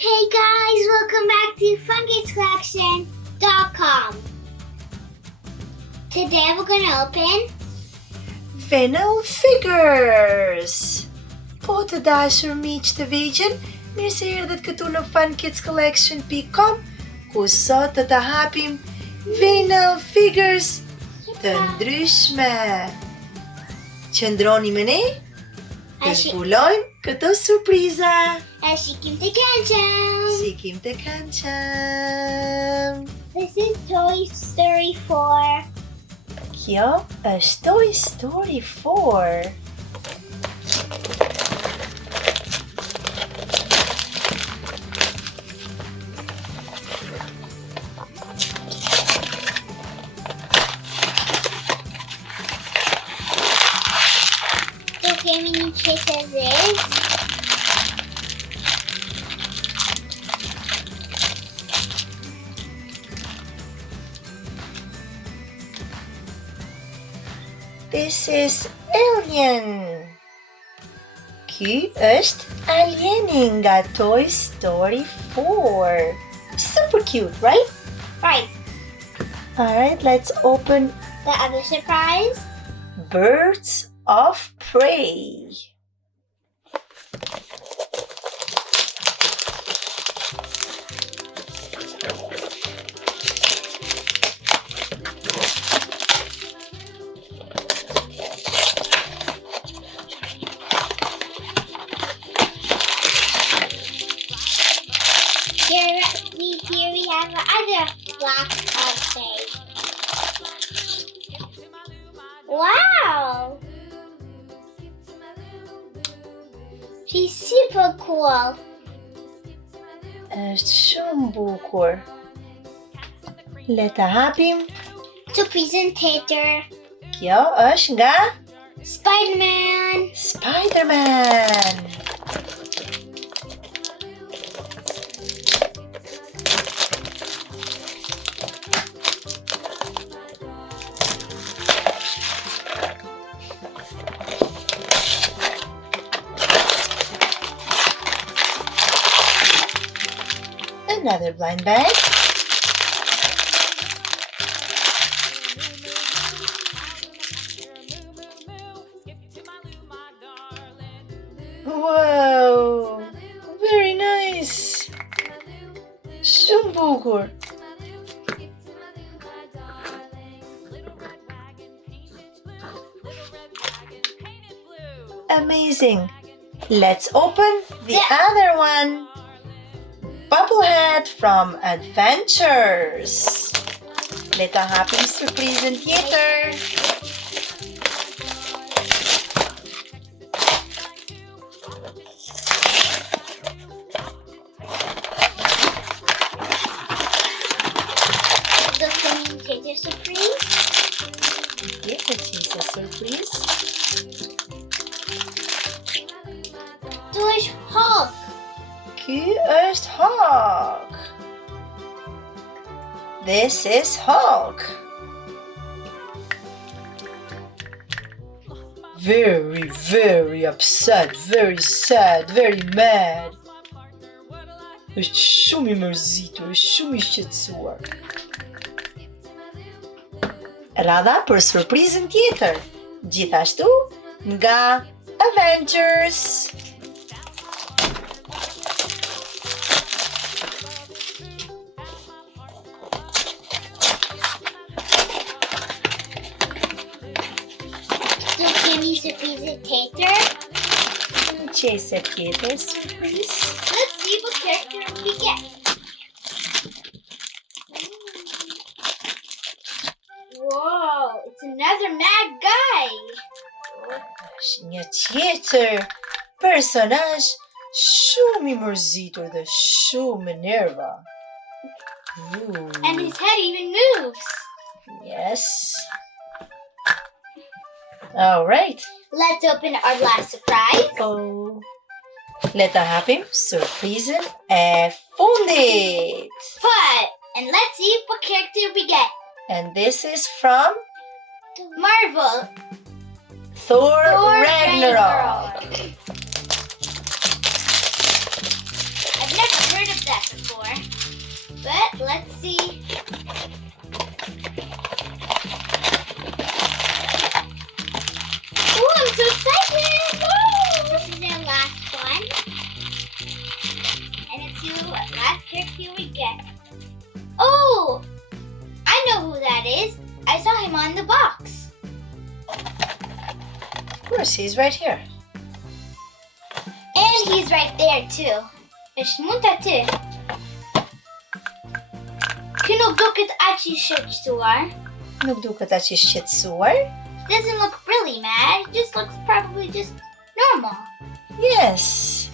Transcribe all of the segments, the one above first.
Hey guys, welcome back to FunKidsCollection.com. Today we're going to open vinyl figures. Po të dashur miq të vegjël, mirë se erdhët këtu në funkidscollection.com, ku sot të të hapim vinyl figures të ndryshme. Qëndroni me ne, të zbulojmë këto surpriza. e shikim të këndshëm. Shikim të këndshëm. This is Toy Story 4. Kjo është Toy Story 4. So kemi një qese this. This is Alien. Ky është Alieni nga Toy Story 4. Super cute, right? Right. Alright, let's open The other surprise. Birds of Prey. Here we have another block of prey. Wow! She's super cool. Është shumë bukur. Le ta hapim. So presentator Kjo është nga Spiderman. Spiderman. Another blind bag. Wow, very nice. Shumë bukur. Amazing. Let's open the other one. Bubblehead from Adventures. Le ta hapim surprizën tjetër. The presentator surprise. Tjetër qisë surpriz. So is Hulk. Ky është Hulk. This is Hulk. Very, very upset, very sad, very mad. Është shumë i mërzitur, është shumë i shqetësuar. Radha për surprizën tjetër, gjithashtu nga Avengers. Presentator. Qese tjetër surpriz. Let's see what character we get. Whoa, it's another mad guy. Është një tjetër personazh shumë i mërzitur dhe shumë me nerva. And his head even moves. Yes. All right. Let's open our last surprise. Oh. Le ta hapim surprizën e fundit. And let's see what character we get. And this is from Marvel. Thor Ragnarok. I've never heard of last perfume we get. Oh! I know who that is. I saw him on the box. Of course, he's right here. And he's right there too. Ishmunta too. Kinogduket achi shitsuar. Nagdukat at shitsuar? Doesn't look really mad. Just looks probably just normal. Yes.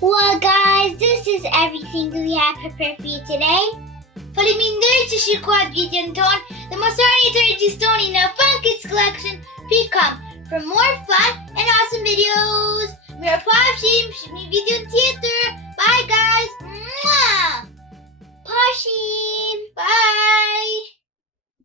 Well, guys, this is everything we have prepared for you today. Follow me Ndaj to Sigurt videon the MOS HARRONI stone in the Fun Kids collection. Become for more fun and awesome videos. Mer perfshihen video